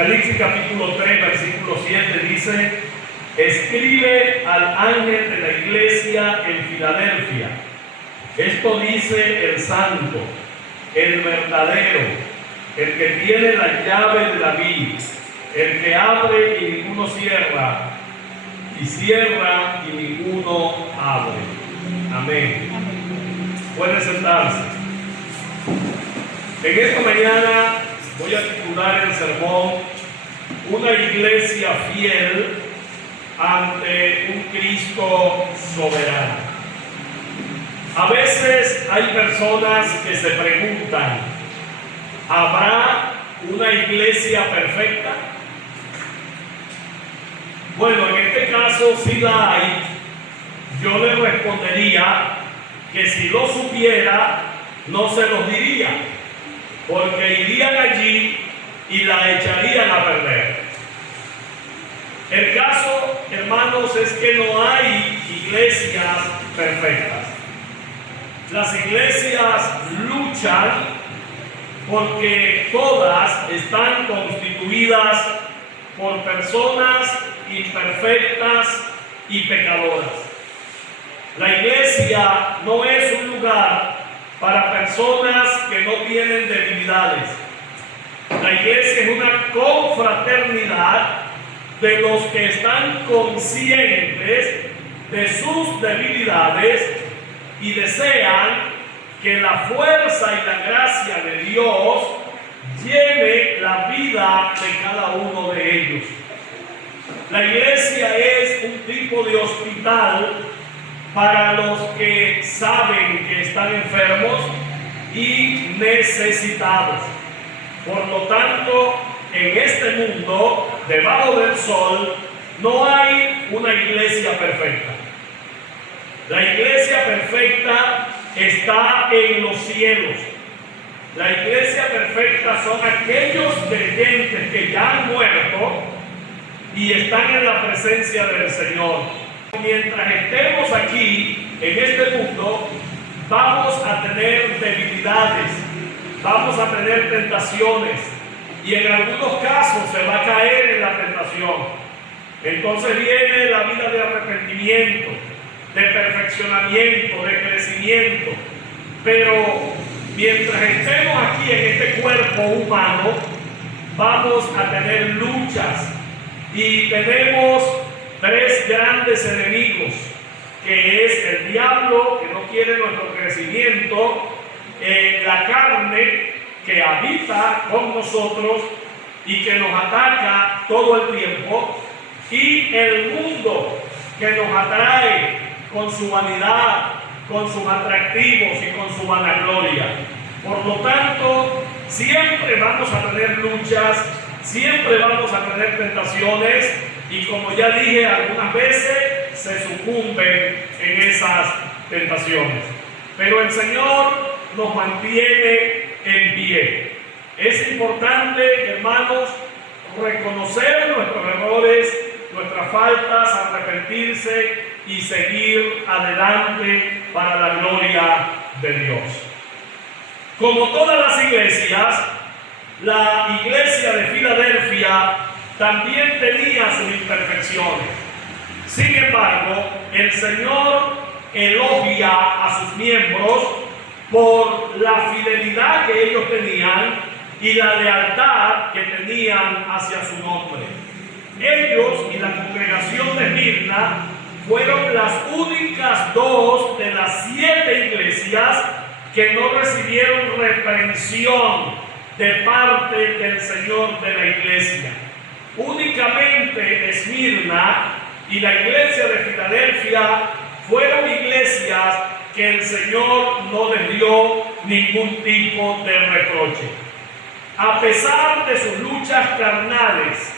Apocalipsis capítulo 3, versículo 7 dice: escribe al ángel de la iglesia en Filadelfia. Esto dice el santo, el verdadero, el que tiene la llave de David, el que abre y ninguno cierra, y cierra y ninguno abre. Amén. Puede sentarse. En esta mañana voy a titular el sermón: una iglesia fiel ante un Cristo soberano. A veces hay personas que se preguntan: ¿habrá una iglesia perfecta? Bueno, en este caso sí la hay. Yo le respondería que si lo supiera, no se los diría, porque irían allí y la echarían a perder. El caso, hermanos, es que no hay iglesias perfectas. Las iglesias luchan porque todas están constituidas por personas imperfectas y pecadoras. La iglesia no es un lugar para personas que no tienen debilidades. La iglesia es una confraternidad de los que están conscientes de sus debilidades y desean que la fuerza y la gracia de Dios llene la vida de cada uno de ellos. La iglesia es un tipo de hospital para los que saben que están enfermos y necesitados. Por lo tanto, en este mundo, debajo del sol, no hay una iglesia perfecta. La iglesia perfecta está en los cielos. La iglesia perfecta son aquellos creyentes que ya han muerto y están en la presencia del Señor. Mientras estemos aquí, en este mundo, vamos a tener debilidades, vamos a tener tentaciones, y en algunos casos se va a caer en la tentación. Entonces viene la vida de arrepentimiento, de perfeccionamiento, de crecimiento. Pero mientras estemos aquí en este cuerpo humano, vamos a tener luchas, y tenemos tres grandes enemigos, que es el diablo, que no quiere nuestro crecimiento, la carne, que habita con nosotros y que nos ataca todo el tiempo, y el mundo, que nos atrae con su vanidad, con sus atractivos y con su vanagloria. Por lo tanto, siempre vamos a tener luchas, siempre vamos a tener tentaciones, y como ya dije algunas veces, se sucumben en esas tentaciones. Pero el Señor nos mantiene en pie. Es importante, hermanos, reconocer nuestros errores, nuestras faltas, arrepentirse y seguir adelante para la gloria de Dios. Como todas las iglesias, la iglesia de Filadelfia también tenía sus imperfecciones. Sin embargo, el Señor elogia a sus miembros por la fidelidad que ellos tenían y la lealtad que tenían hacia su nombre. Ellos y la congregación de Esmirna fueron las únicas dos de las 7 iglesias que no recibieron reprensión de parte del Señor de la iglesia. Únicamente Esmirna y la iglesia de Filadelfia fueron iglesias que el Señor no les dio ningún tipo de reproche. A pesar de sus luchas carnales,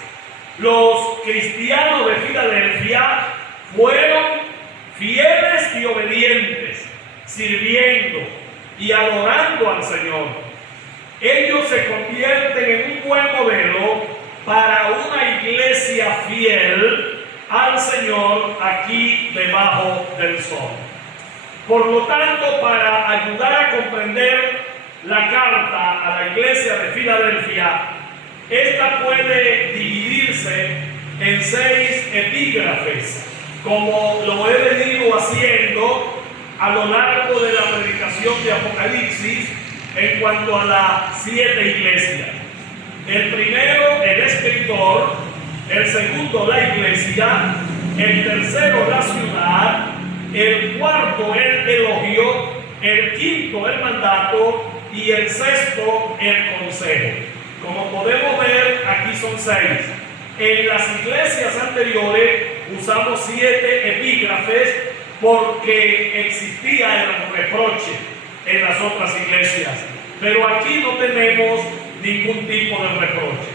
los cristianos de Filadelfia fueron fieles y obedientes, sirviendo y adorando al Señor. Ellos se convierten en un buen modelo para una iglesia fiel al Señor aquí debajo del sol. Por lo tanto, para ayudar a comprender la carta a la iglesia de Filadelfia, Esta puede dividirse en 6 epígrafes, como lo he venido haciendo a lo largo de la predicación de Apocalipsis en cuanto a las 7 iglesias. El primero, el escritor; el segundo, la iglesia; el tercero, la ciudad; el cuarto, el elogio; el quinto, el mandato; y el sexto, el consejo. Como podemos ver, aquí son 6. En las iglesias anteriores usamos 7 epígrafes porque existía el reproche en las otras iglesias, pero aquí no tenemos ningún tipo de reproche.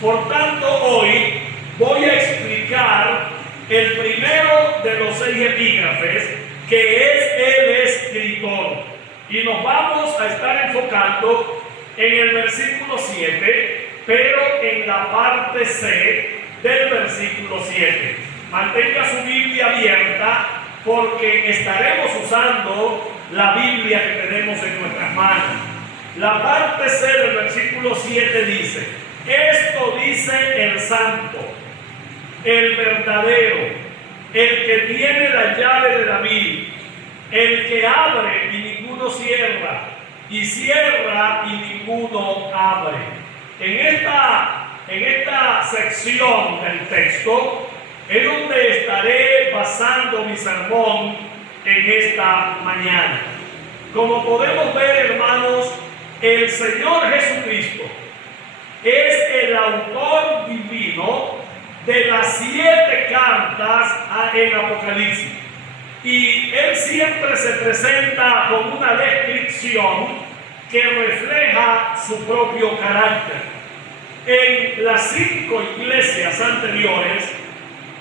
Por tanto, hoy voy a explicar el primero de los 6 epígrafes, que es el escritor, y nos vamos a estar enfocando en el versículo 7, pero en la parte C del versículo 7. Mantenga su Biblia abierta porque estaremos usando la Biblia que tenemos en nuestras manos. La parte C del versículo 7 dice: esto dice el santo, el verdadero, el que tiene la llave de David, el que abre y ninguno cierra, y cierra y ninguno abre. En esta sección del texto es donde estaré basando mi sermón en esta mañana. Como podemos ver, hermanos, el Señor Jesucristo es el autor divino de las 7 cartas en Apocalipsis. Y Él siempre se presenta con una descripción que refleja su propio carácter. En las 5 iglesias anteriores,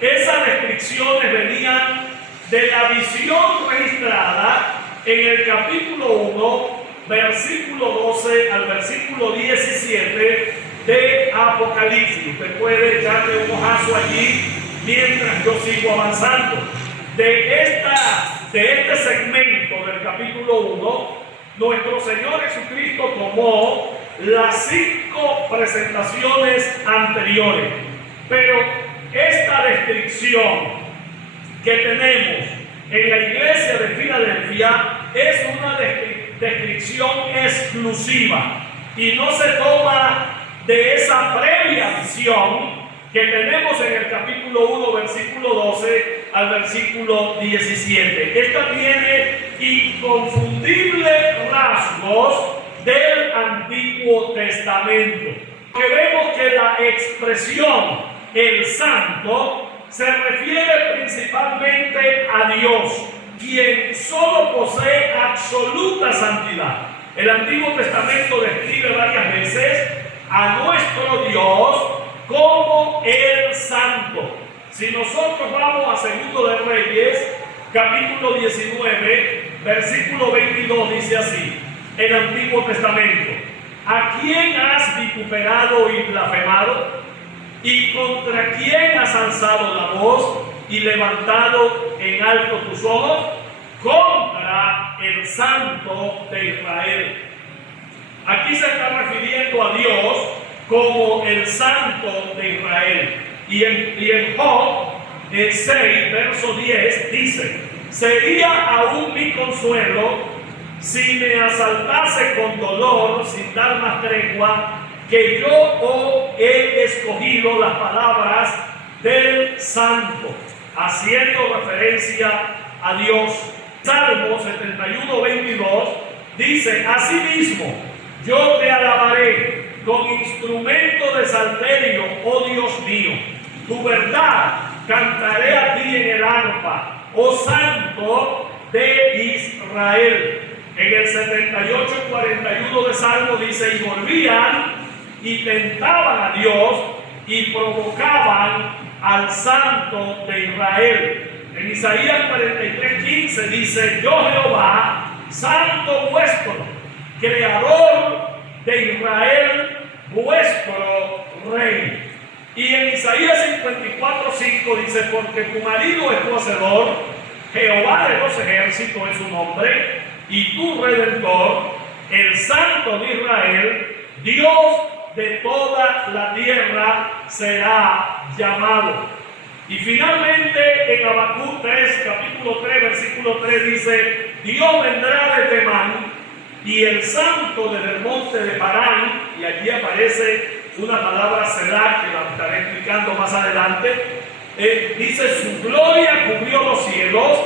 esas descripciones venían de la visión registrada en el capítulo 1, versículo 12 al versículo 17 de Apocalipsis. Usted puede echarle un ojazo allí mientras yo sigo avanzando. De este segmento del capítulo 1, nuestro Señor Jesucristo tomó las 5 presentaciones anteriores, pero esta descripción que tenemos en la iglesia de Filadelfia es una descripción exclusiva y no se toma de esa previa visión que tenemos en el capítulo 1, versículo 12 al versículo 17. Esta tiene inconfundibles rasgos del Antiguo Testamento. Que vemos que la expresión el santo se refiere principalmente a Dios, quien solo posee absoluta santidad. El Antiguo Testamento describe varias veces a nuestro Dios como el santo. Si nosotros vamos a 2 de Reyes, capítulo 19, versículo 22, dice así, el Antiguo Testamento: ¿a quién has vituperado y blasfemado? ¿Y contra quién has alzado la voz y levantado en alto tus ojos? Contra el Santo de Israel. Aquí se está refiriendo a Dios como el Santo de Israel. Y en Job 6, verso 10 dice: sería aún mi consuelo si me asaltase con dolor sin dar más tregua, que yo he escogido las palabras del Santo, haciendo referencia a Dios. Salmo 71, 22 dice: asimismo, yo te alabaré con instrumento de salterio, oh Dios mío. Tu verdad cantaré a ti en el arpa, oh Santo de Israel. En el 78, 41 de Salmo dice: y volvían y tentaban a Dios y provocaban al Santo de Israel. En Isaías 43, 15 dice: yo Jehová, santo vuestro, creador de Israel, vuestro rey. Y en Isaías 54, 5 dice: porque tu marido es tu hacedor, Jehová de los ejércitos es su nombre, y tu redentor, el Santo de Israel, Dios de toda la tierra será llamado. Y finalmente en Habacuc 3, capítulo 3, versículo 3 dice: Dios vendrá de Temán y el santo desde el monte de Parán, y allí aparece una palabra Selah que la estaré explicando más adelante. Dice: su gloria cubrió los cielos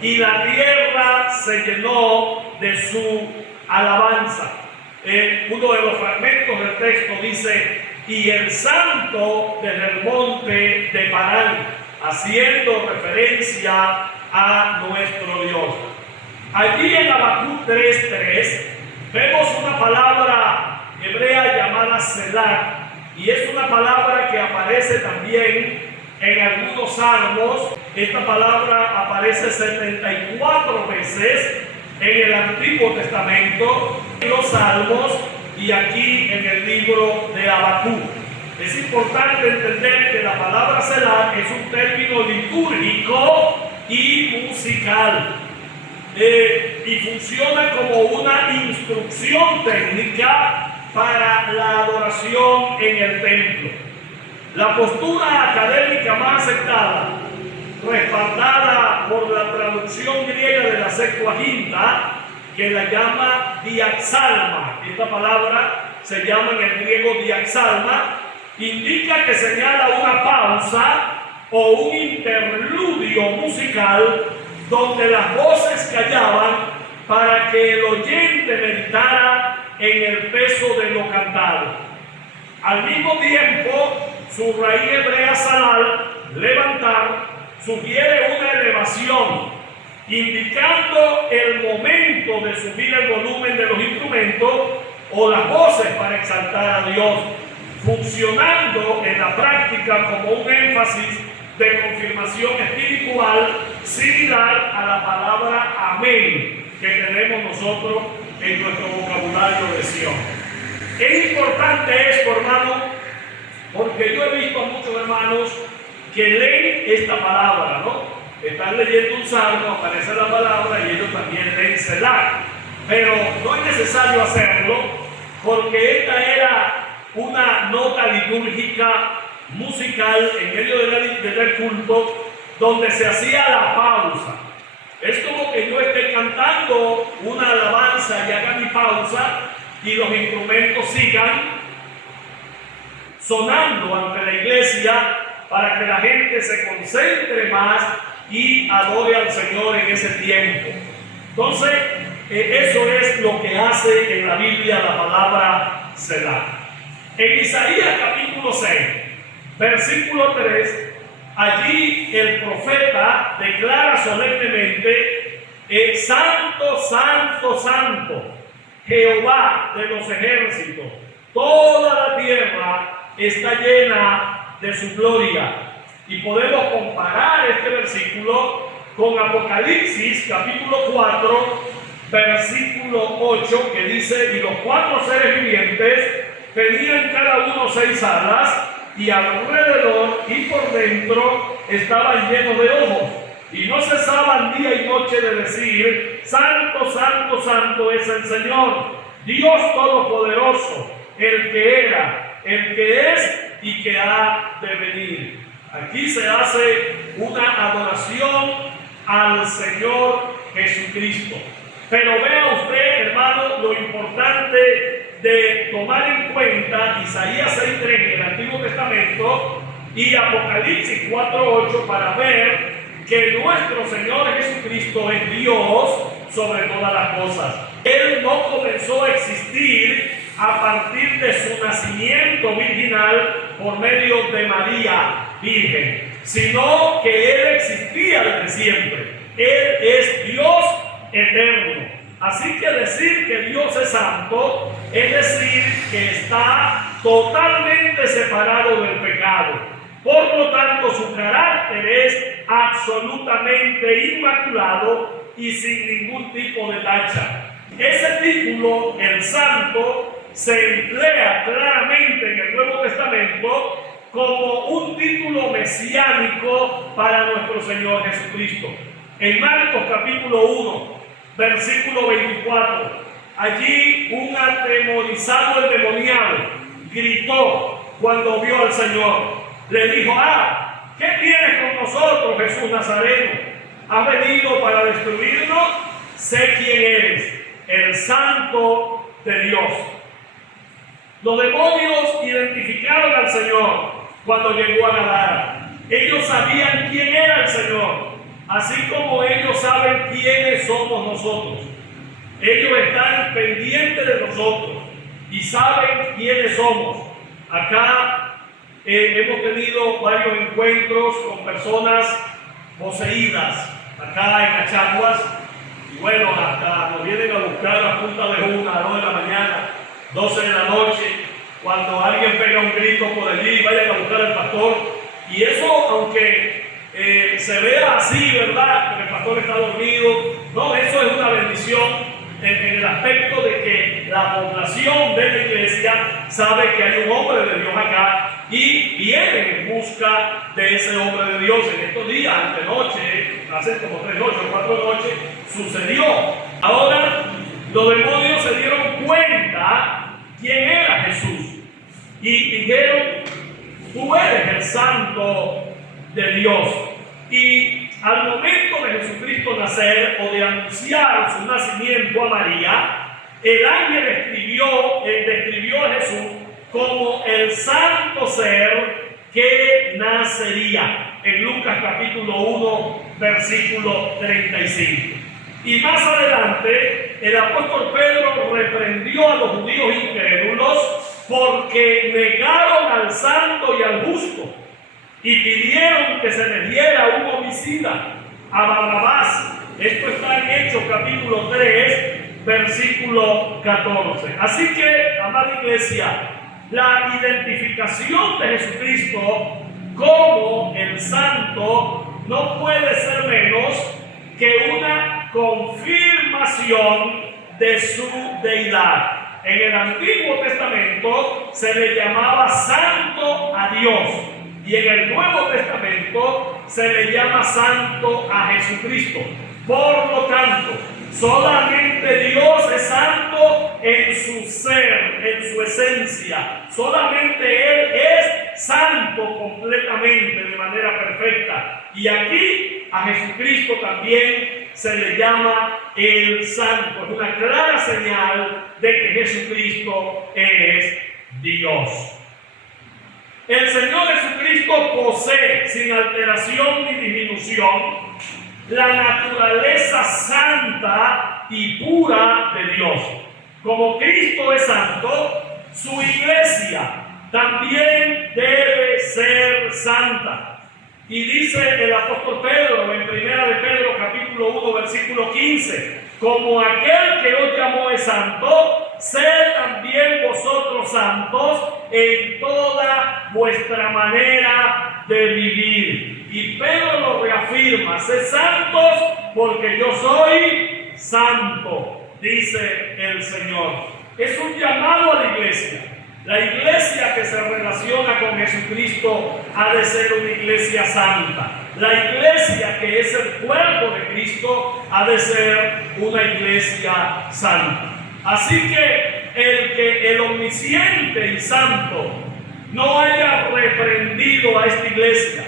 y la tierra se llenó de su alabanza. Uno de los fragmentos del texto dice: y el santo desde el monte de Parán, haciendo referencia a nuestro Dios. Allí en Habacuc 3:3 vemos una palabra hebrea llamada Selah, y es una palabra que aparece también en algunos salmos. Esta palabra aparece 74 veces en el Antiguo Testamento, en los salmos y aquí en el libro de Habacuc. Es importante entender que la palabra Selah es un término litúrgico y musical, y funciona como una instrucción técnica para la adoración en el templo. La postura académica más aceptada, respaldada por la traducción griega de la Septuaginta, que la llama diaxalma, esta palabra se llama en el griego diaxalma, indica que señala una pausa o un interludio musical donde las voces callaban para que el oyente meditara en el peso de lo cantado. Al mismo tiempo, su raíz hebrea salal, levantar, sugiere una elevación, indicando el momento de subir el volumen de los instrumentos o las voces para exaltar a Dios, funcionando en la práctica como un énfasis de confirmación espiritual similar a la palabra amén que tenemos nosotros en nuestro vocabulario de Sion. Es importante esto, hermano, porque yo he visto a muchos hermanos que leen esta palabra, ¿no? Están leyendo un salmo, aparece la palabra y ellos también leen Selah. Pero no es necesario hacerlo, porque esta era una nota litúrgica musical en medio del culto, donde se hacía la pausa. Es como que yo esté cantando una alabanza y haga mi pausa y los instrumentos sigan sonando ante la iglesia para que la gente se concentre más y adore al Señor en ese tiempo. Entonces, eso es lo que hace en la Biblia la palabra Selah. En Isaías capítulo 6, versículo 3, allí el profeta declara solemnemente: Santo, Santo, Santo, Jehová de los ejércitos, toda la tierra está llena de su gloria. Y podemos comparar este versículo con Apocalipsis capítulo 4, versículo 8, que dice: y los cuatro seres vivientes tenían cada uno 6 alas, y alrededor y por dentro estaban llenos de ojos, y no cesaban día y noche de decir: Santo, Santo, Santo es el Señor, Dios Todopoderoso, el que era, el que es y que ha de venir. Aquí se hace una adoración al Señor Jesucristo. Pero vea usted, hermano, lo importante de tomar en cuenta Isaías 6:3 en el Antiguo Testamento y Apocalipsis 4:8 para ver que nuestro Señor Jesucristo es Dios sobre todas las cosas. Él no comenzó a existir a partir de su nacimiento virginal por medio de María Virgen, sino que Él existía desde siempre. Él es Dios eterno. Así que decir que Dios es santo es decir que está totalmente separado del pecado. Por lo tanto, su carácter es absolutamente inmaculado y sin ningún tipo de tacha. Ese título, el santo, se emplea claramente en el Nuevo Testamento como un título mesiánico para nuestro Señor Jesucristo. En Marcos capítulo 1, versículo 24, allí un atemorizado endemoniado gritó cuando vio al Señor. Le dijo: ¿qué tienes con nosotros, Jesús Nazareno? ¿Has venido para destruirnos? Sé quién eres, el Santo de Dios. Los demonios identificaron al Señor cuando llegó a Gadara. Ellos sabían quién era el Señor, así como ellos saben quiénes somos nosotros. Ellos están pendientes de nosotros y saben quiénes somos. Acá hemos tenido varios encuentros con personas poseídas acá en Achaguas, y bueno, hasta nos vienen a buscar a punta de 1, a 2 de la mañana, 12 de la noche, cuando alguien pega un grito por allí, vayan a buscar al pastor. Y eso, aunque se vea así, ¿verdad?, que el pastor está dormido, no, eso es una bendición en el aspecto de que la población de la iglesia sabe que hay un hombre de Dios acá y vienen en busca de ese hombre de Dios. En estos días, antenoche, hace como 3 noches o 4 noches, sucedió. Ahora los demonios se dieron cuenta quién era Jesús y dijeron: tú eres el Santo de Dios. Y al momento de Jesucristo nacer o de anunciar su nacimiento a María, el ángel describió a Jesús como el santo ser que nacería, en Lucas capítulo 1, versículo 35. Y más adelante, el apóstol Pedro reprendió a los judíos incrédulos porque negaron al santo y al justo y pidieron que se les diera un homicida, a Barrabás. Esto está en Hechos capítulo 3, versículo 14. Así que, amada iglesia, la identificación de Jesucristo como el Santo no puede ser menos que una confirmación de su deidad. En el Antiguo Testamento se le llamaba Santo a Dios, y en el Nuevo Testamento se le llama Santo a Jesucristo. Por lo tanto, solamente Dios es santo en su ser, en su esencia. Solamente Él es santo completamente, de manera perfecta. Y aquí a Jesucristo también se le llama el Santo. Es una clara señal de que Jesucristo es Dios. El Señor Jesucristo posee, sin alteración ni disminución, la naturaleza santa y pura de Dios. Como Cristo es santo, su iglesia también debe ser santa. Y dice el apóstol Pedro en 1 de Pedro capítulo 1 versículo 15: como aquel que os llamó es santo, sed también vosotros santos en toda vuestra manera de vivir. Y Pedro lo reafirma: sed santos porque yo soy santo, dice el Señor. Es un llamado a la iglesia. La iglesia que se relaciona con Jesucristo ha de ser una iglesia santa. La iglesia que es el cuerpo de Cristo ha de ser una iglesia santa. Así que el omnisciente y santo no haya reprendido a esta iglesia,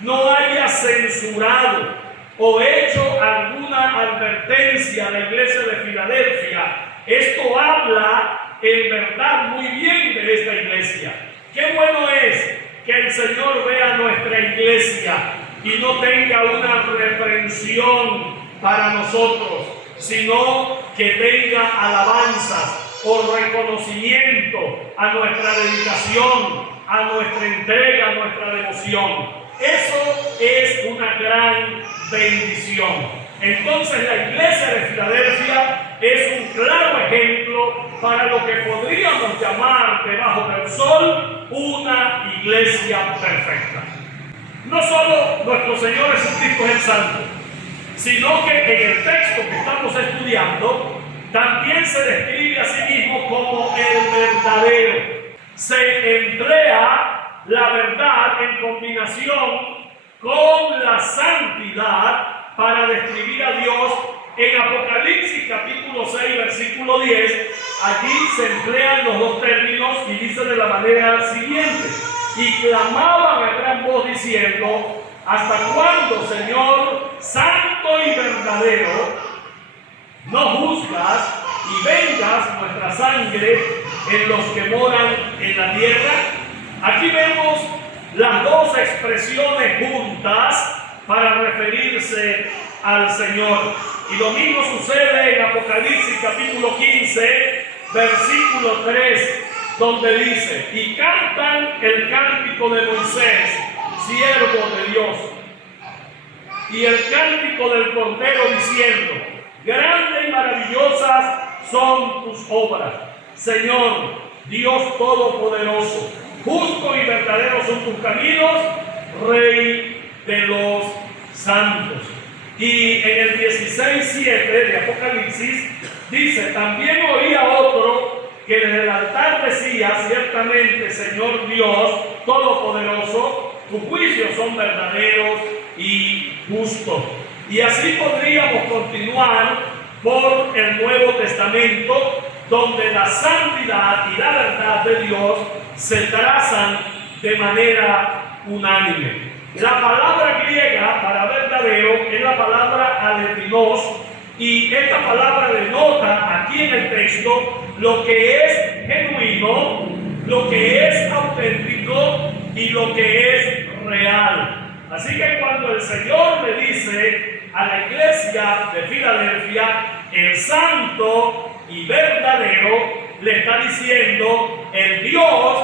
no haya censurado o hecho alguna advertencia a la iglesia de Filadelfia, esto habla en verdad muy bien de esta iglesia. Qué bueno es que el Señor vea nuestra iglesia y no tenga una reprensión para nosotros, sino que tenga alabanzas o reconocimiento a nuestra dedicación, a nuestra entrega, a nuestra devoción. Eso es una gran bendición. Entonces la iglesia de Filadelfia es un claro ejemplo para lo que podríamos llamar debajo del sol una iglesia perfecta. No solo nuestro Señor Jesucristo es el santo, sino que en el texto que estamos estudiando también se describe a sí mismo como el verdadero. Se emplea la verdad en combinación con la santidad para describir a Dios. En Apocalipsis capítulo 6 versículo 10 allí se emplean los dos términos y dice de la manera siguiente: y clamaban a gran voz diciendo: ¿hasta cuándo, Señor, santo y verdadero, no juzgas y vengas nuestra sangre en los que moran en la tierra? Aquí vemos las dos expresiones juntas para referirse al Señor. Y lo mismo sucede en Apocalipsis capítulo 15, versículo 3, donde dice: y cantan el cántico de Moisés, siervo de Dios, y el cántico del Cordero, diciendo: grandes y maravillosas son tus obras, Señor, Dios Todopoderoso. Justo y verdadero son tus caminos, Rey de los santos. Y en el 16:7 de Apocalipsis dice: también oía otro que desde el altar decía: ciertamente, Señor Dios Todopoderoso, tus juicios son verdaderos y justos. Y así podríamos continuar por el Nuevo Testamento, donde la santidad y la verdad de Dios se trazan de manera unánime. La palabra griega para verdadero es la palabra aletheos, y esta palabra denota aquí en el texto lo que es genuino, lo que es auténtico y lo que es real. Así que cuando el Señor le dice a la iglesia de Filadelfia, el santo y verdadero, le está diciendo el Dios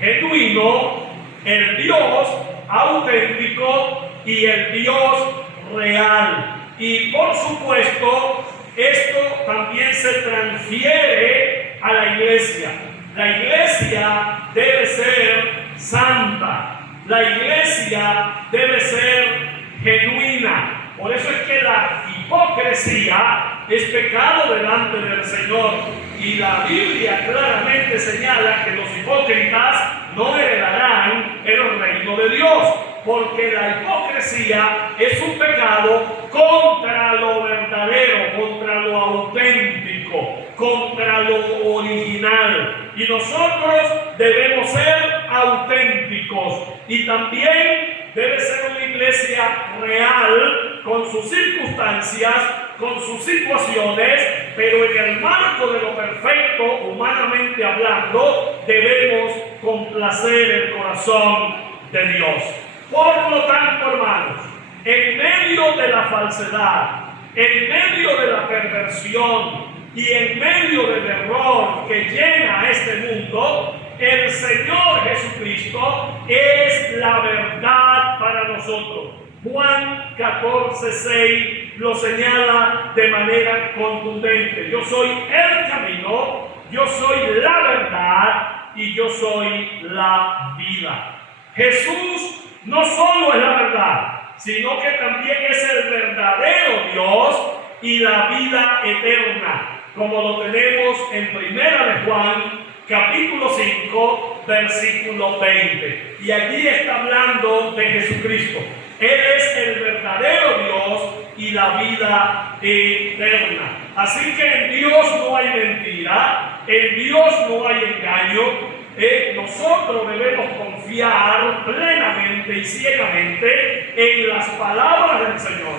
genuino, el Dios auténtico y el Dios real. Y por supuesto, esto también se transfiere a la iglesia. La iglesia debe ser santa, la iglesia debe ser genuina. Por eso es que la hipocresía es pecado delante del Señor, y la Biblia claramente señala que los hipócritas no heredarán el reino de Dios, porque la hipocresía es un pecado contra lo verdadero, contra lo auténtico, contra lo original. Y nosotros debemos ser auténticos, y también debe ser una iglesia real, con sus circunstancias, con sus situaciones, pero en el marco de lo perfecto, humanamente hablando, debemos complacer el corazón de Dios. Por lo tanto, hermanos, en medio de la falsedad, en medio de la perversión y en medio del error que llena este mundo, el Señor Jesucristo es la verdad para nosotros. Juan 14:6 lo señala de manera contundente: yo soy el camino, yo soy la verdad y yo soy la vida. Jesús no solo es la verdad, sino que también es el verdadero Dios y la vida eterna, como lo tenemos en 1 de Juan capítulo 5, versículo 20. Y allí está hablando de Jesucristo. Él es el verdadero Dios y la vida eterna. Así que en Dios no hay mentira, en Dios no hay engaño. Nosotros debemos confiar plenamente y ciegamente en las palabras del Señor.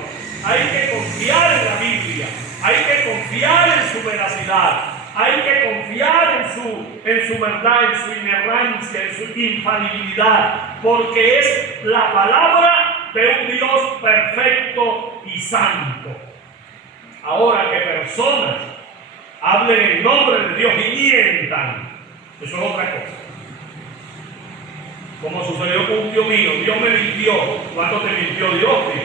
Hay que confiar en la Biblia, hay que confiar en su veracidad, hay que confiar en su verdad, en su inerrancia, en su infalibilidad, porque es la palabra de un Dios perfecto y santo. Ahora, que personas hablen en nombre de Dios y mientan, eso es otra cosa. Como sucedió con un tío mío, Dios me mintió. ¿Cuánto te mintió Dios, tío?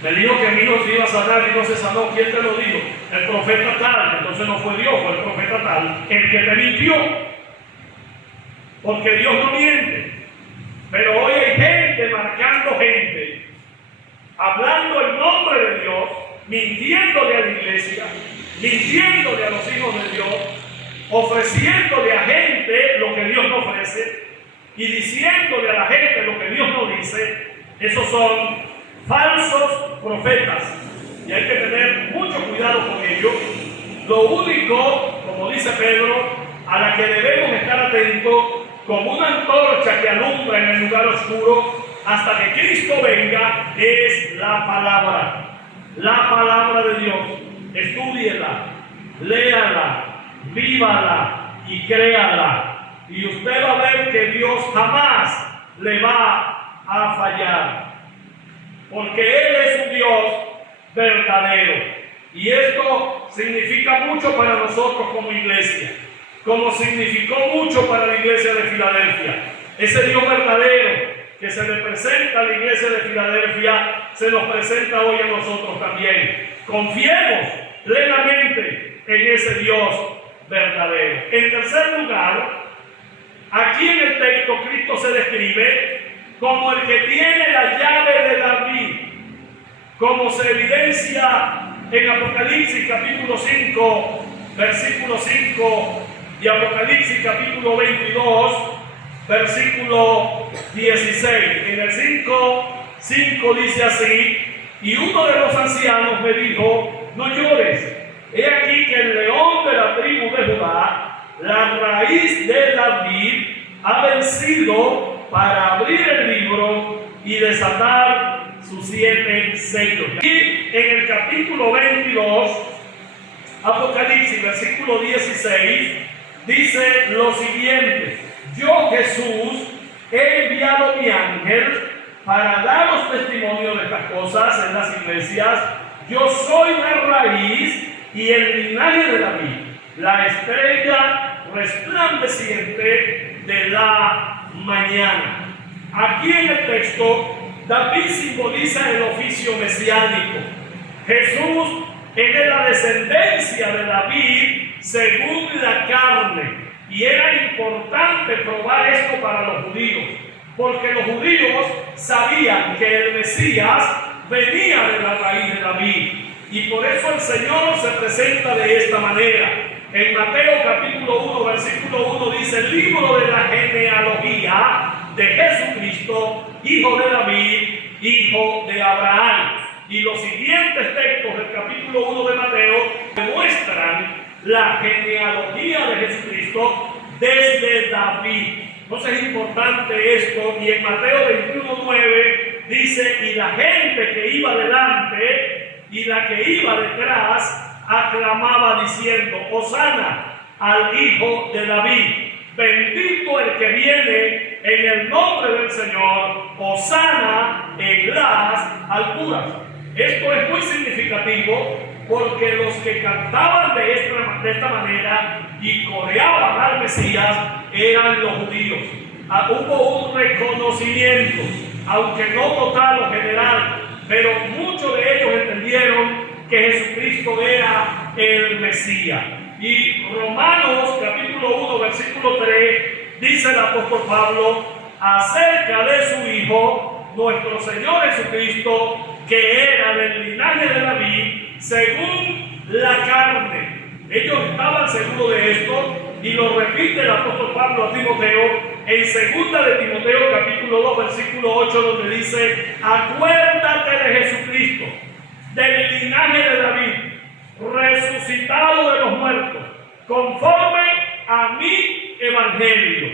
Me dijo que a mí no se iba a sanar y no se sanó. ¿Quién te lo dijo? El profeta tal. Entonces no fue Dios, fue el profeta tal el que te mintió. Porque Dios no miente. Pero hoy hay gente marcando gente, hablando el nombre de Dios, mintiéndole a la iglesia, mintiéndole a los hijos de Dios, ofreciéndole a gente lo que Dios no ofrece y diciéndole a la gente lo que Dios no dice. Esos son falsos profetas y hay que tener mucho cuidado con ellos. Lo único como dice Pedro, a la que debemos estar atentos como una antorcha que alumbra en el lugar oscuro hasta que Cristo venga, es la palabra de Dios. Estúdiela, léala, vívala y créala, y usted va a ver que Dios jamás le va a fallar, porque Él es un Dios verdadero. Y esto significa mucho para nosotros como iglesia, como significó mucho para la iglesia de Filadelfia. Ese Dios verdadero que se le presenta a la iglesia de Filadelfia, se nos presenta hoy a nosotros también. Confiemos plenamente en ese Dios verdadero. En tercer lugar, aquí en el texto Cristo se describe como el que tiene la llave de David, como se evidencia en Apocalipsis capítulo 5, versículo 5, y Apocalipsis capítulo 22, versículo 16. En el 5 dice así: y uno de los ancianos me dijo, no llores, he aquí que el león de la tribu de Judá, la raíz de David, ha vencido para abrir el libro y desatar sus 7 sellos. Y en el capítulo 22, Apocalipsis, versículo 16, dice lo siguiente: yo, Jesús, he enviado mi ángel para daros testimonio de estas cosas en las iglesias. Yo soy la raíz y el linaje de David, la estrella resplandeciente de la mañana. Aquí en el texto, David simboliza el oficio mesiánico. Jesús es la descendencia de David según la carne. Y era importante probar esto para los judíos, porque los judíos sabían que el Mesías venía de la raíz de David. Y por eso el Señor se presenta de esta manera. En Mateo capítulo 1, versículo 1 dice: el libro de la genealogía de Jesucristo, hijo de David, hijo de Abraham. Y los siguientes textos del capítulo 1 de Mateo demuestran la genealogía de Jesucristo desde David. Entonces es importante esto. Y en Mateo 21:9 dice: y la gente que iba delante y la que iba detrás aclamaba diciendo: Hosana al hijo de David, bendito el que viene en el nombre del Señor, Hosana en las alturas. Esto es muy significativo, porque los que cantaban de esta manera y coreaban al Mesías eran los judíos. Hubo un reconocimiento, aunque no total o general, pero muchos de ellos entendieron que Jesucristo era el Mesías. Y Romanos capítulo 1, versículo 3, dice el apóstol Pablo acerca de su Hijo, nuestro Señor Jesucristo, que era del linaje de David, según la carne. Ellos estaban seguros de esto, y lo repite el apóstol Pablo a Timoteo en 2 de Timoteo capítulo 2, versículo 8, donde dice: acuérdate de Jesucristo, del linaje de David, resucitado de los muertos, conforme a mi evangelio.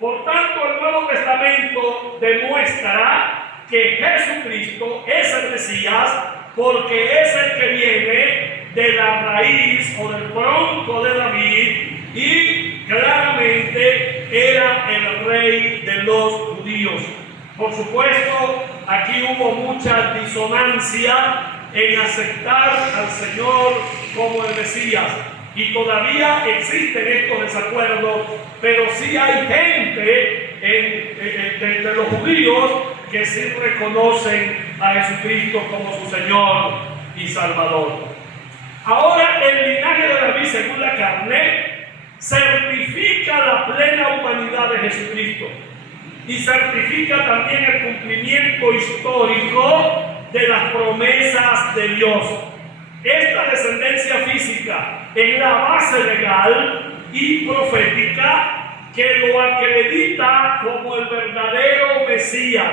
Por tanto, el Nuevo Testamento demuestra que Jesucristo es el Mesías, porque es el que viene de la raíz o del tronco de David, y claramente era el rey de los judíos. Por supuesto, aquí hubo mucha disonancia en aceptar al Señor como el Mesías, y todavía existen estos desacuerdos, pero sí hay gente entre los judíos que sí reconocen a Jesucristo como su Señor y Salvador. Ahora, el linaje de David según la carne certifica la plena humanidad de Jesucristo y certifica también el cumplimiento histórico de las promesas de Dios. Esta descendencia física es la base legal y profética que lo acredita como el verdadero Mesías,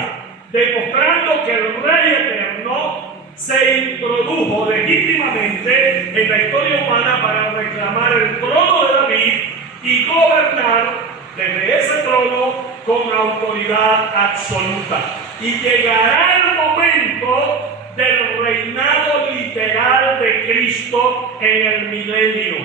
demostrando que el Rey eterno se introdujo legítimamente en la historia humana para reclamar el trono de David y gobernar desde ese trono con autoridad absoluta. Y llegará el momento del reinado literal de Cristo en el milenio.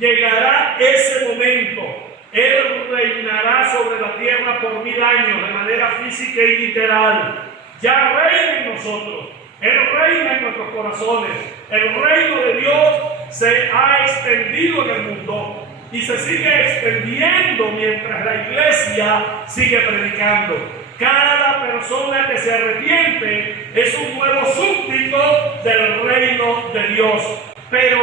Llegará ese momento. Él reinará sobre la tierra por 1000 años de manera física y literal. Ya reina en nosotros. Él reina en nuestros corazones. El reino de Dios se ha extendido en el mundo y se sigue extendiendo mientras la iglesia sigue predicando. Cada persona que se arrepiente es un nuevo súbdito del reino de Dios. Pero,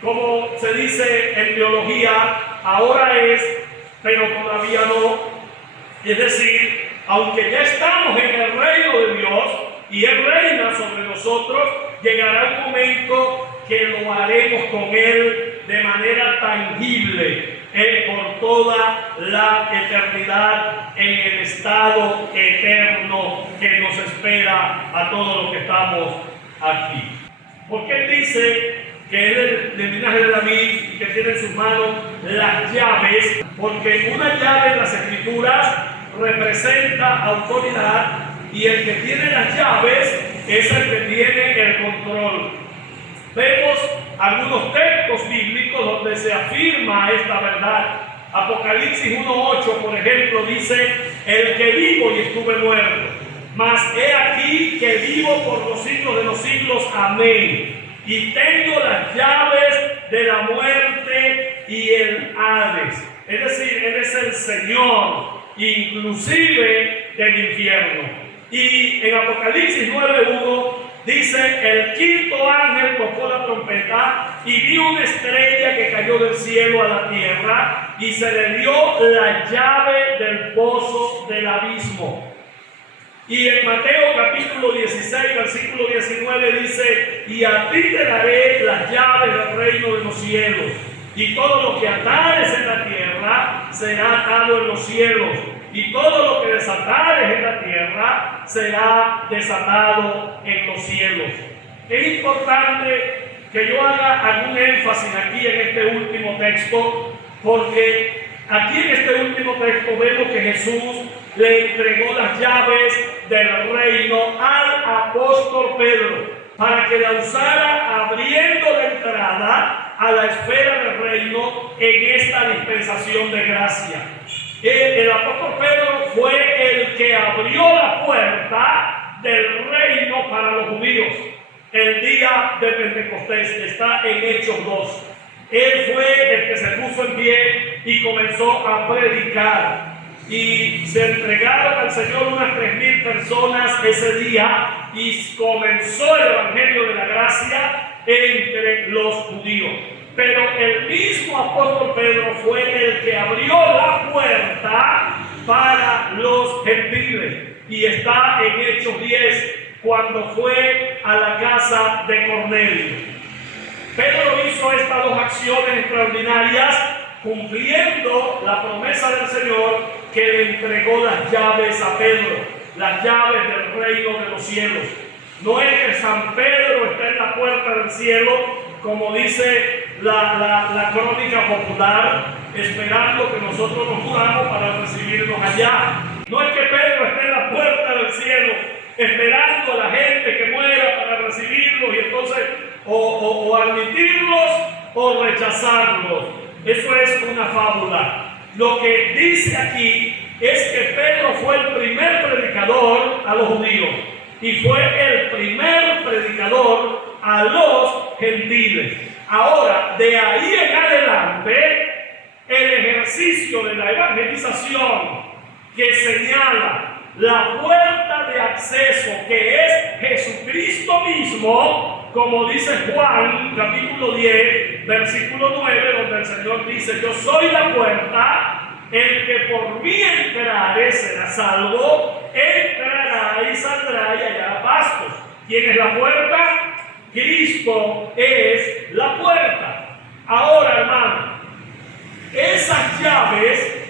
como se dice en teología, ahora es, pero todavía no. Es decir, aunque ya estamos en el reino de Dios y Él reina sobre nosotros, llegará un momento que lo haremos con Él de manera tangible por toda la eternidad en el estado eterno que nos espera a todos los que estamos aquí. Porque Él dice que es del linaje de David y que tiene en sus manos las llaves, porque una llave en las Escrituras representa autoridad y el que tiene las llaves es el que tiene el control. Vemos algunos textos bíblicos donde se afirma esta verdad. Apocalipsis 1:8, por ejemplo, dice: el que vivo y estuve muerto, mas he aquí que vivo por los siglos de los siglos, amén, y tengo las llaves de la muerte y el Hades. Es decir, Él es el Señor, inclusive del infierno. Y en Apocalipsis 9:1 dice: el quinto ángel tocó la trompeta y vi una estrella que cayó del cielo a la tierra y se le dio la llave del pozo del abismo. Y en Mateo capítulo 16, versículo 19 dice: y a ti te daré las llaves del reino de los cielos, y todo lo que atares en la tierra será atado en los cielos, y todo lo que desatares en la tierra será desatado en los cielos. Es importante que yo haga algún énfasis aquí en este último texto, porque aquí en este último texto vemos que Jesús le entregó las llaves del reino al apóstol Pedro para que la usara abriendo la entrada a la esfera del reino en esta dispensación de gracia. El apóstol Pedro fue el que abrió la puerta del reino para los judíos el día de Pentecostés. Está en Hechos 2. Él fue el que se puso en pie y comenzó a predicar. Y se entregaron al Señor unas 3000 personas ese día y comenzó el evangelio de la gracia entre los judíos. Pero el mismo apóstol Pedro fue el que abrió la puerta para los gentiles. Y está en Hechos 10, cuando fue a la casa de Cornelio. Pedro hizo estas dos acciones extraordinarias, cumpliendo la promesa del Señor, que le entregó las llaves a Pedro, las llaves del reino de los cielos. No es que San Pedro está en la puerta del cielo, como dice la crónica popular, esperando que nosotros nos muramos para recibirnos allá. No es que Pedro esté en la puerta del cielo, esperando a la gente que muera para recibirlos y entonces o admitirlos o rechazarlos. Eso es una fábula. Lo que dice aquí es que Pedro fue el primer predicador a los judíos y fue el primer predicador a los gentiles. Ahora, de ahí en adelante, el ejercicio de la evangelización que señala la puerta de acceso, que es Jesucristo mismo, como dice Juan capítulo 10, versículo 9, donde el Señor dice: yo soy la puerta, el que por mí entrare será salvo, entrará y saldrá y hallará pastos. ¿Quién es la puerta? Cristo es la puerta. Ahora, hermano, esas llaves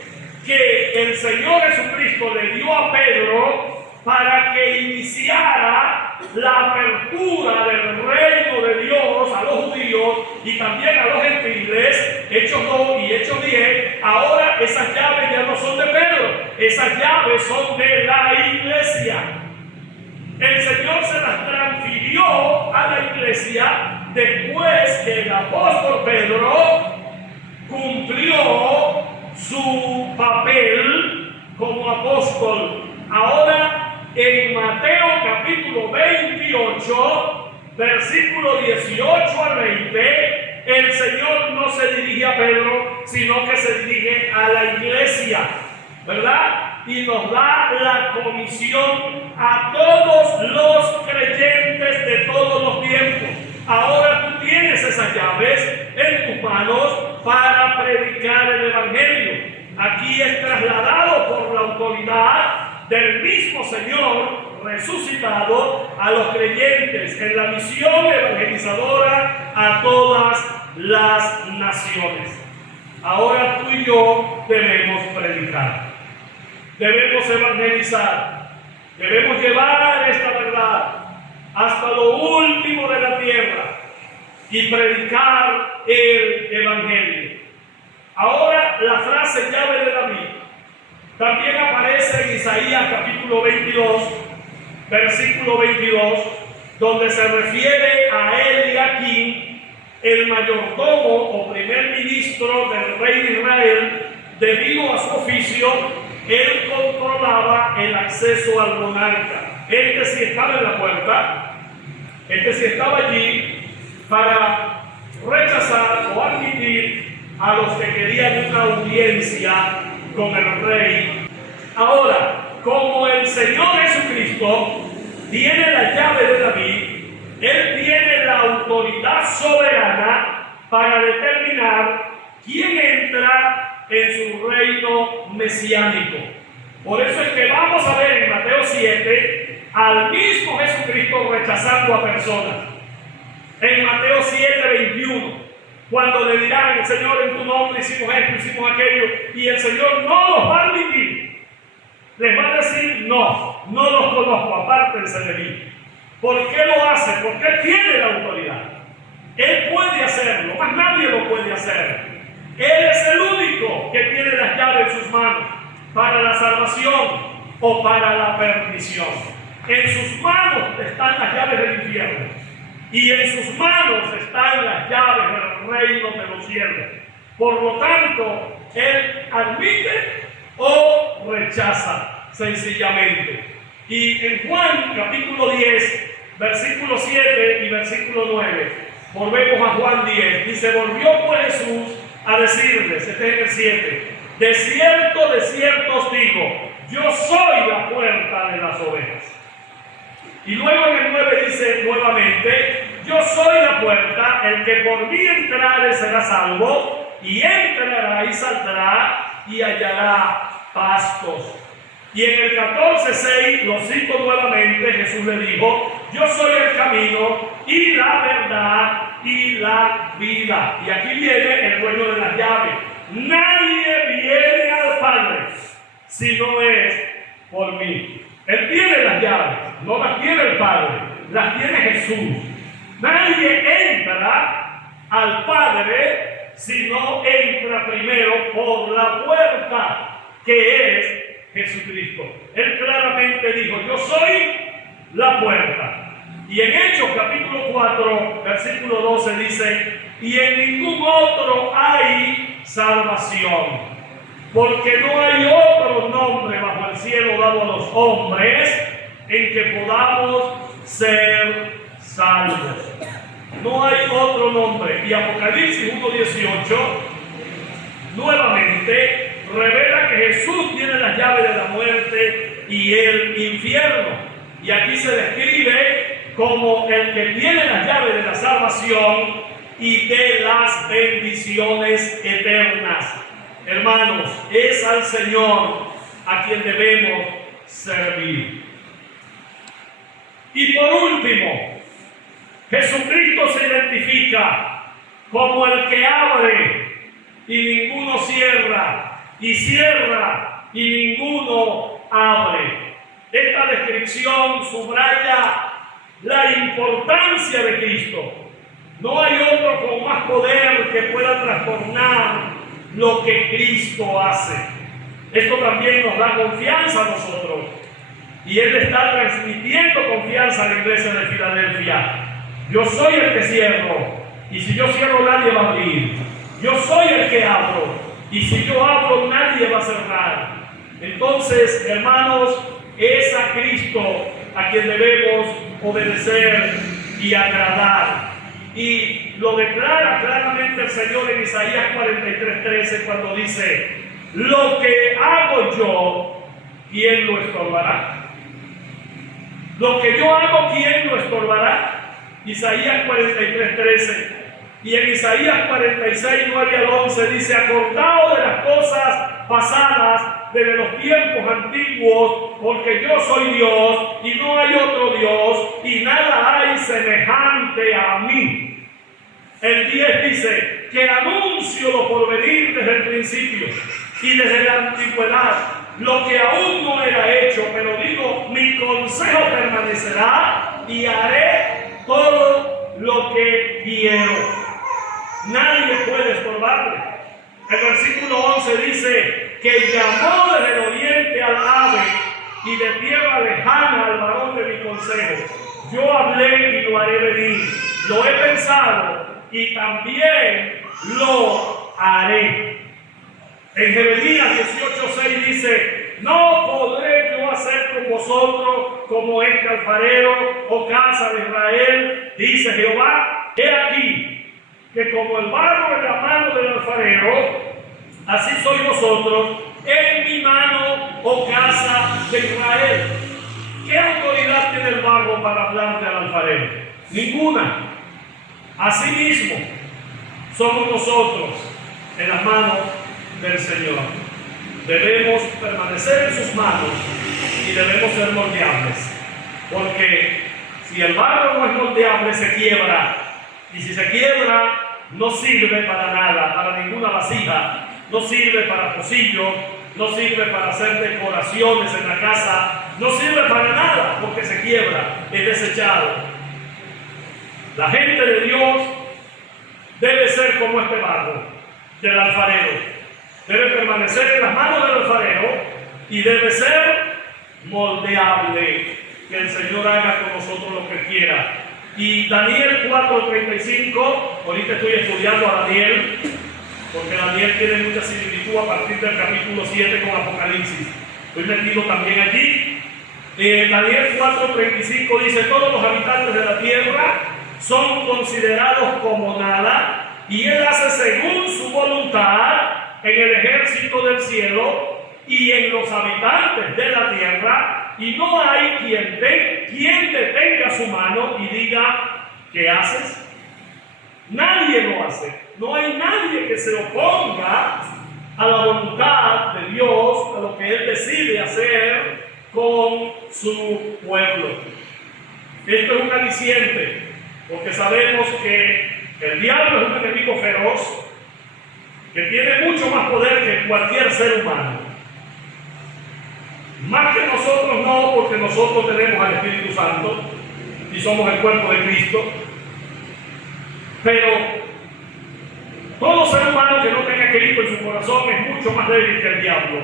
que el Señor Jesucristo le dio a Pedro para que iniciara la apertura del reino de Dios a los judíos y también a los gentiles, Hechos 2 y Hechos 10, ahora esas llaves ya no son de Pedro, esas llaves son de la iglesia. El Señor se las transfirió a la iglesia después que el apóstol Pedro cumplió su papel como apóstol. Ahora en Mateo capítulo 28, versículo 18 al 20, el Señor no se dirige a Pedro, sino que se dirige a la iglesia, ¿verdad? Y nos da la comisión a todos los creyentes de todos los tiempos. Ahora tú tienes esas llaves en tus manos para predicar el evangelio. Aquí es trasladado por la autoridad del mismo Señor resucitado a los creyentes en la misión evangelizadora a todas las naciones. Ahora tú y yo debemos predicar, debemos evangelizar, debemos llevar esta verdad hasta lo último de la tierra y predicar el evangelio. Ahora la frase llave de David también aparece en Isaías capítulo 22, versículo 22, donde se refiere a Eliaquim, el mayordomo o primer ministro del rey de Israel. Debido a su oficio, él controlaba el acceso al monarca. Este sí estaba en la puerta, este sí estaba allí para rechazar o admitir a los que querían una audiencia con el rey. Ahora, como el Señor Jesucristo tiene la llave de David, Él tiene la autoridad soberana para determinar quién entra en su reino mesiánico. Por eso es que vamos a ver en Mateo 7 al mismo Jesucristo rechazando a personas. En Mateo 7:21, cuando le dirán: Señor, en tu nombre hicimos esto, hicimos aquello, y el Señor no los va a admitir, les va a decir: no los conozco, apártense de mí. ¿Por qué lo hace? Porque Él tiene la autoridad. Él puede hacerlo, más nadie lo puede hacer. Él es el único que tiene las llaves en sus manos para la salvación o para la perdición. En sus manos están las llaves del infierno y en sus manos están las llaves del reino de los cielos. Por lo tanto, Él admite o rechaza sencillamente. Y en Juan capítulo 10, versículo 7 y versículo 9, volvemos a Juan 10, dice: volvió pues Jesús a decirles, este es el 7, de cierto os digo, yo soy la puerta de las ovejas. Y luego en el 9 dice nuevamente: yo soy la puerta, el que por mí entrare será salvo, y entrará y saldrá y hallará pastos. Y en el 14:6 lo cito nuevamente, Jesús le dijo: yo soy el camino y la verdad y la vida. Y aquí viene el dueño de las llaves. Nadie viene al Padre si no es por mí. Él tiene las llaves, no las tiene el Padre, las tiene Jesús. Nadie entra al Padre si no entra primero por la puerta, que es Jesucristo. Él claramente dijo: yo soy la puerta. Y en Hechos capítulo 4, versículo 12 dice: y en ningún otro hay salvación, porque no hay otro nombre bajo el cielo dado a los hombres en que podamos ser salvos. No hay otro nombre. Y Apocalipsis 1:18 nuevamente revela que Jesús tiene las llaves de la muerte y el infierno. Y aquí se describe como el que tiene las llaves de la salvación y de las bendiciones eternas. Hermanos, es al Señor a quien debemos servir. Y por último, Jesucristo se identifica como el que abre y ninguno cierra, y cierra y ninguno abre. Esta descripción subraya la importancia de Cristo. No hay otro con más poder que pueda trastornar lo que Cristo hace. Esto también nos da confianza a nosotros. Y Él está transmitiendo confianza a la iglesia de Filadelfia. Yo soy el que cierro, y si yo cierro nadie va a abrir. Yo soy el que abro, y si yo abro nadie va a cerrar. Entonces, hermanos, es a Cristo a quien debemos obedecer y agradar. Y lo declara claramente el Señor en Isaías 43:13 cuando dice: lo que hago yo, ¿quién lo estorbará? Lo que yo hago, ¿quién lo estorbará? Isaías 43:13. Y en Isaías 46:9-11 dice: acordaos de las cosas pasadas, de los tiempos antiguos, porque yo soy Dios y no hay otro Dios, y nada hay semejante a mí. El 10 dice: que anuncio lo porvenir desde el principio y desde la antigüedad, lo que aún no era hecho, pero digo, mi consejo permanecerá y haré todo lo que quiero. Nadie puede estorbarle. El versículo 11 dice que llamó desde el oriente al ave y de tierra lejana al varón de mi consejo. Yo hablé y lo haré venir. Lo he pensado y también lo haré. En Jeremías 18:6 dice: no podré yo hacer con vosotros como este alfarero, oh casa de Israel, dice Jehová. He aquí que como el barro en la mano del alfarero, así sois vosotros en mi mano, oh casa de Israel. ¿Qué autoridad tiene el barro para hablarle al alfarero? Ninguna. Asimismo, somos nosotros en las manos del Señor. Debemos permanecer en sus manos y debemos ser moldeables. Porque si el barro no es moldeable, se quiebra. Y si se quiebra, no sirve para nada, para ninguna vasija, no sirve para pocillo, no sirve para hacer decoraciones en la casa, no sirve para nada porque se quiebra, es desechado. La gente de Dios debe ser como este barro del alfarero, debe permanecer en las manos del alfarero y debe ser moldeable, que el Señor haga con nosotros lo que quiera. Y Daniel 4:35, ahorita estoy estudiando a Daniel, porque Daniel tiene mucha similitud a partir del capítulo 7 con Apocalipsis. Estoy metido también allí. Daniel 4:35 dice: todos los habitantes de la tierra son considerados como nada, y Él hace según su voluntad en el ejército del cielo y en los habitantes de la tierra. Y no hay quien detenga su mano y diga: ¿qué haces? Nadie lo hace. No hay nadie que se oponga a la voluntad de Dios, a lo que Él decide hacer con su pueblo. Esto es un aliciente, porque sabemos que el diablo es un enemigo feroz, que tiene mucho más poder que cualquier ser humano. Más que nosotros no, porque nosotros tenemos al Espíritu Santo y somos el cuerpo de Cristo. Pero todo ser humano que no tenga a Cristo en su corazón es mucho más débil que el diablo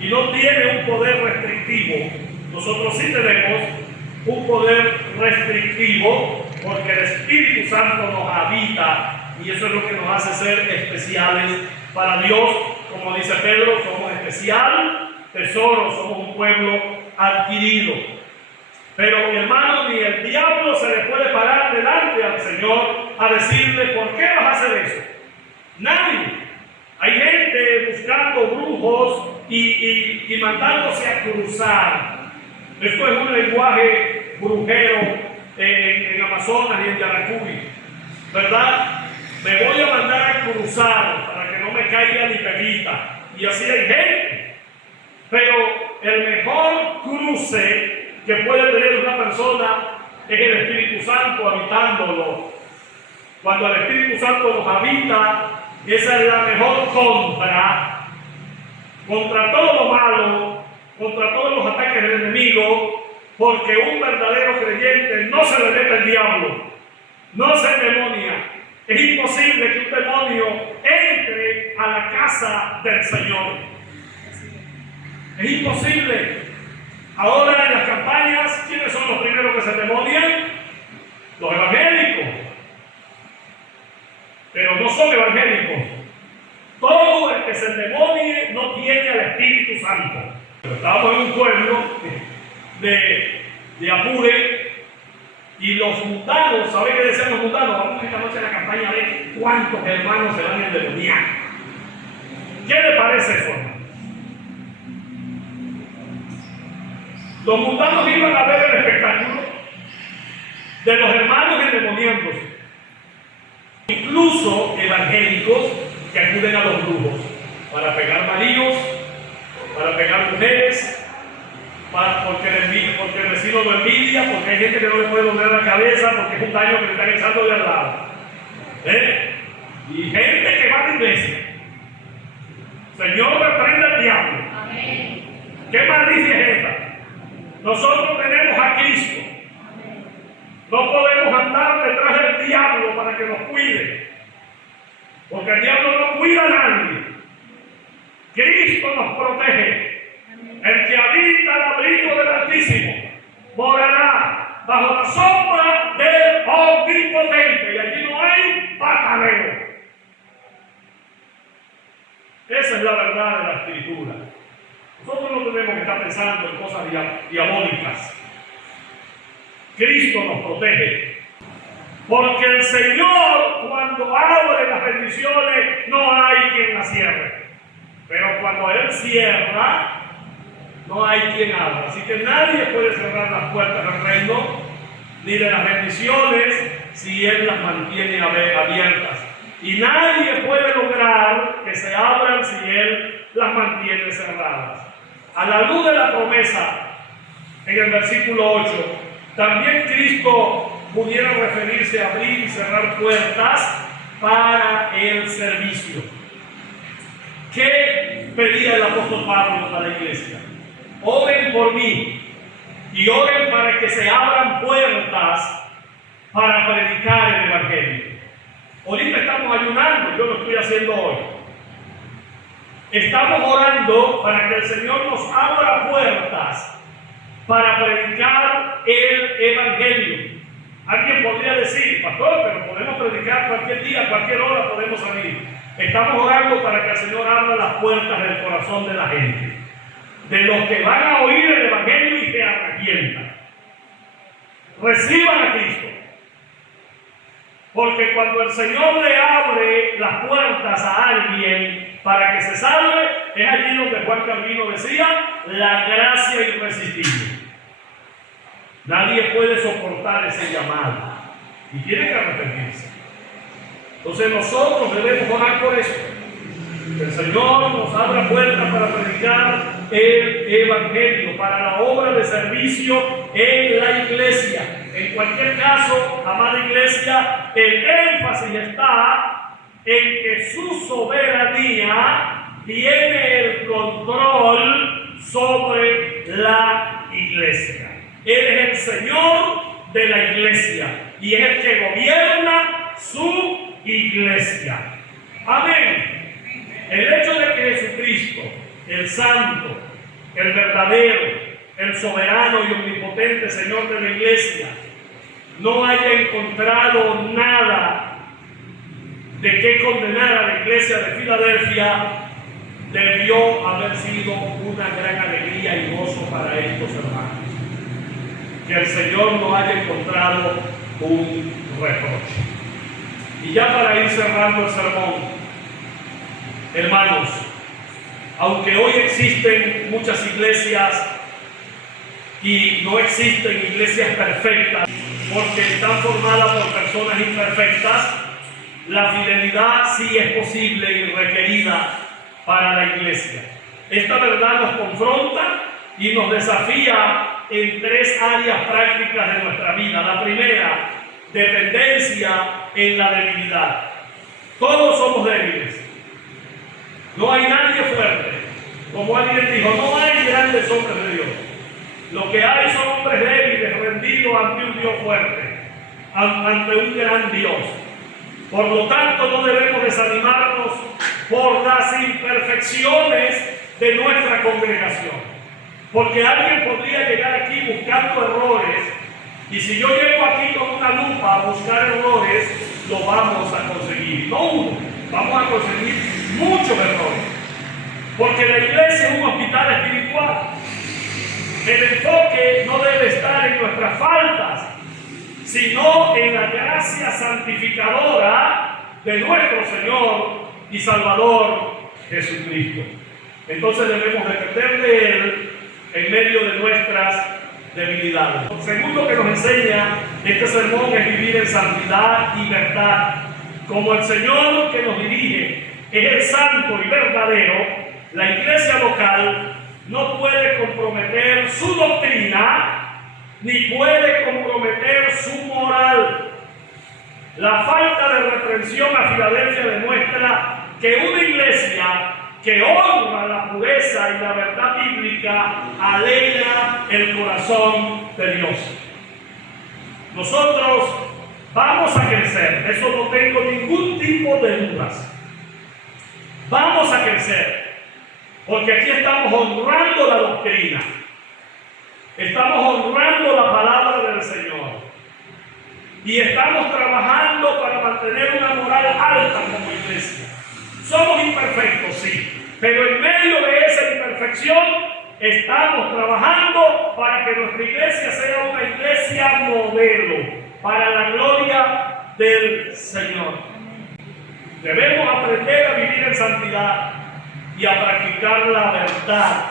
y no tiene un poder restrictivo. Nosotros sí tenemos un poder restrictivo porque el Espíritu Santo nos habita, y eso es lo que nos hace ser especiales para Dios. Como dice Pedro, somos especial tesoro, somos un pueblo adquirido. Pero mi hermano, ni el diablo se le puede parar delante al Señor a decirle: ¿por qué vas a hacer eso? Nadie. Hay gente buscando brujos y mandándose a cruzar. Esto es un lenguaje brujero en Amazonas y en Yaracuy, ¿verdad? Me voy a mandar a cruzar para que no me caiga ni pepita. Y así hay gente. Pero el mejor cruce que puede tener una persona es el Espíritu Santo habitándolo. Cuando el Espíritu Santo nos habita, esa es la mejor contra todo lo malo, contra todos los ataques del enemigo, porque un verdadero creyente no se le mete el diablo, no se endemonia. Es imposible que un demonio entre a la casa del Señor. Es imposible. Ahora en las campañas, ¿quiénes son los primeros que se endemonian? Los evangélicos. Pero no son evangélicos. Todo el que se endemonie no tiene al Espíritu Santo. Estábamos en un pueblo de Apure y los mundanos, ¿sabe qué decían los mundanos? Vamos esta noche a la campaña a ver cuántos hermanos se van a endemoniar. ¿Qué le parece eso, hermano? Los mundanos iban a ver el espectáculo de los hermanos endemoniándose. Incluso evangélicos que acuden a los brujos para pegar maridos, para pegar mujeres, porque el vecino lo envidia, porque hay gente que no le puede doler la cabeza, porque es un daño que le están echando de al lado. Y gente que va a la iglesia. Señor, reprenda al diablo. Amén. ¿Qué malicia es esta? Nosotros tenemos a Cristo. No podemos andar detrás del diablo para que nos cuide, porque el diablo no cuida a nadie. Cristo nos protege. El que habita el abrigo del Altísimo morará bajo la sombra del Omnipotente, y allí no hay pataleo. Esa es la verdad de la Escritura. Nosotros no tenemos que estar pensando en cosas diabólicas. Cristo nos protege. Porque el Señor, cuando abre las bendiciones, no hay quien las cierre. Pero cuando Él cierra, no hay quien abra. Así que nadie puede cerrar las puertas del reino, ni de las bendiciones, si Él las mantiene abiertas. Y nadie puede lograr que se abran si Él las mantiene cerradas. A la luz de la promesa, en el versículo 8, también Cristo pudiera referirse a abrir y cerrar puertas para el servicio. ¿Qué pedía el apóstol Pablo a la iglesia? Oren por mí y oren para que se abran puertas para predicar el Evangelio. Ahorita estamos ayunando, yo lo estoy haciendo hoy. Estamos orando para que el Señor nos abra puertas para predicar el Evangelio. Alguien podría decir, pastor, pero podemos predicar cualquier día, cualquier hora podemos salir. Estamos orando para que el Señor abra las puertas del corazón de la gente, de los que van a oír el Evangelio y se arrepientan. Reciban a Cristo. Porque cuando el Señor le abre las puertas a alguien para que se salve, es allí donde Juan Calvino decía, la gracia irresistible. Nadie puede soportar ese llamado y tiene que arrepentirse. Entonces nosotros debemos orar por eso. Que el Señor nos abra puertas para predicar el Evangelio, para la obra de servicio en la iglesia. En cualquier caso, amada iglesia, el énfasis está en que su soberanía tiene el control sobre la iglesia. Él es el Señor de la iglesia y es el que gobierna su iglesia. Amén. El hecho de que Jesucristo, el Santo, el verdadero, el soberano y omnipotente Señor de la iglesia, no haya encontrado nada de qué condenar a la iglesia de Filadelfia, debió haber sido una gran alegría y gozo para estos hermanos. Que el Señor no haya encontrado un reproche. Y ya para ir cerrando el sermón, hermanos, aunque hoy existen muchas iglesias y no existen iglesias perfectas, porque están formadas por personas imperfectas, la fidelidad sí es posible y requerida para la iglesia. Esta verdad nos confronta y nos desafía en tres áreas prácticas de nuestra vida. La primera, dependencia en la debilidad. Todos somos débiles. No hay nadie fuerte. Como alguien dijo, no hay grandes hombres de Dios. Lo que hay son hombres débiles. ante un Dios fuerte, ante un gran Dios. Por lo tanto, no debemos desanimarnos por las imperfecciones de nuestra congregación. Porque alguien podría llegar aquí buscando errores, y si yo llego aquí con una lupa a buscar errores, lo vamos a conseguir. No uno, vamos a conseguir muchos errores. Porque la iglesia es un hospital espiritual. El enfoque no debe estar en nuestras faltas, sino en la gracia santificadora de nuestro Señor y Salvador Jesucristo. Entonces debemos depender de Él en medio de nuestras debilidades. Lo segundo que nos enseña este sermón es vivir en santidad y verdad. Como el Señor que nos dirige es el santo y verdadero, la iglesia local no puede comprometer su doctrina ni puede comprometer su moral. La falta de reprensión a Filadelfia demuestra que una iglesia que honra la pureza y la verdad bíblica alegra el corazón de Dios. Nosotros vamos a crecer, eso no tengo ningún tipo de dudas. Vamos a crecer, porque aquí estamos honrando la doctrina, estamos honrando la palabra del Señor y estamos trabajando para mantener una moral alta como iglesia. Somos imperfectos, sí, pero en medio de esa imperfección estamos trabajando para que nuestra iglesia sea una iglesia modelo para la gloria del Señor. Debemos aprender a vivir en santidad y a practicar la verdad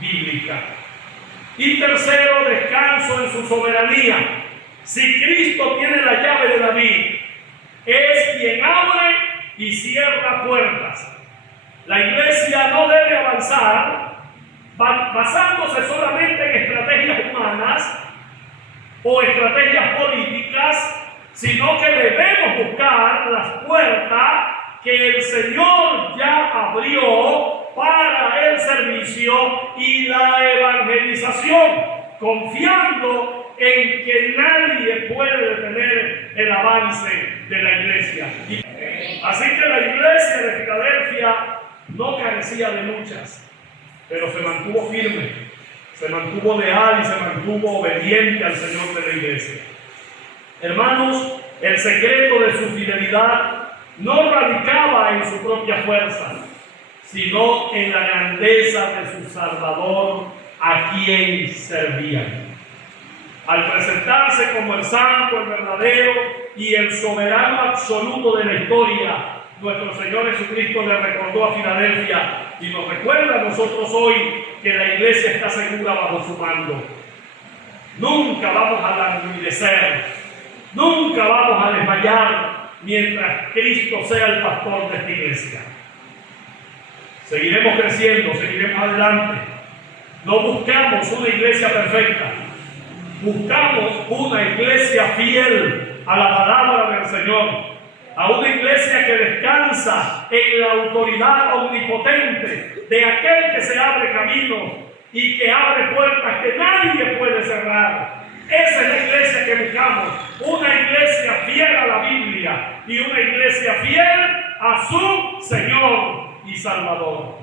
bíblica. Y tercero, descanso en su soberanía. Si Cristo tiene la llave de David, es quien abre y cierra puertas. La iglesia no debe avanzar basándose solamente en estrategias humanas o estrategias políticas, sino que debemos buscar las puertas que el Señor ya abrió para el servicio y la evangelización, confiando en que nadie puede detener el avance de la iglesia. Así que la iglesia de Filadelfia no carecía de luchas, pero se mantuvo firme, se mantuvo leal y se mantuvo obediente al Señor de la iglesia. Hermanos, el secreto de su fidelidad no radicaba en su propia fuerza, sino en la grandeza de su Salvador, a quien servían. Al presentarse como el santo, el verdadero y el soberano absoluto de la historia, nuestro Señor Jesucristo le recordó a Filadelfia y nos recuerda a nosotros hoy que la iglesia está segura bajo su mando. Nunca vamos a languidecer, nunca vamos a desmayar mientras Cristo sea el pastor de esta iglesia. Seguiremos creciendo, seguiremos adelante. No buscamos una iglesia perfecta, buscamos una iglesia fiel a la palabra del Señor, a una iglesia que descansa en la autoridad omnipotente de aquel que se abre camino y que abre puertas que nadie puede cerrar. Esa es la iglesia que buscamos, una iglesia fiel a la Biblia y una iglesia fiel a su Señor y Salvador.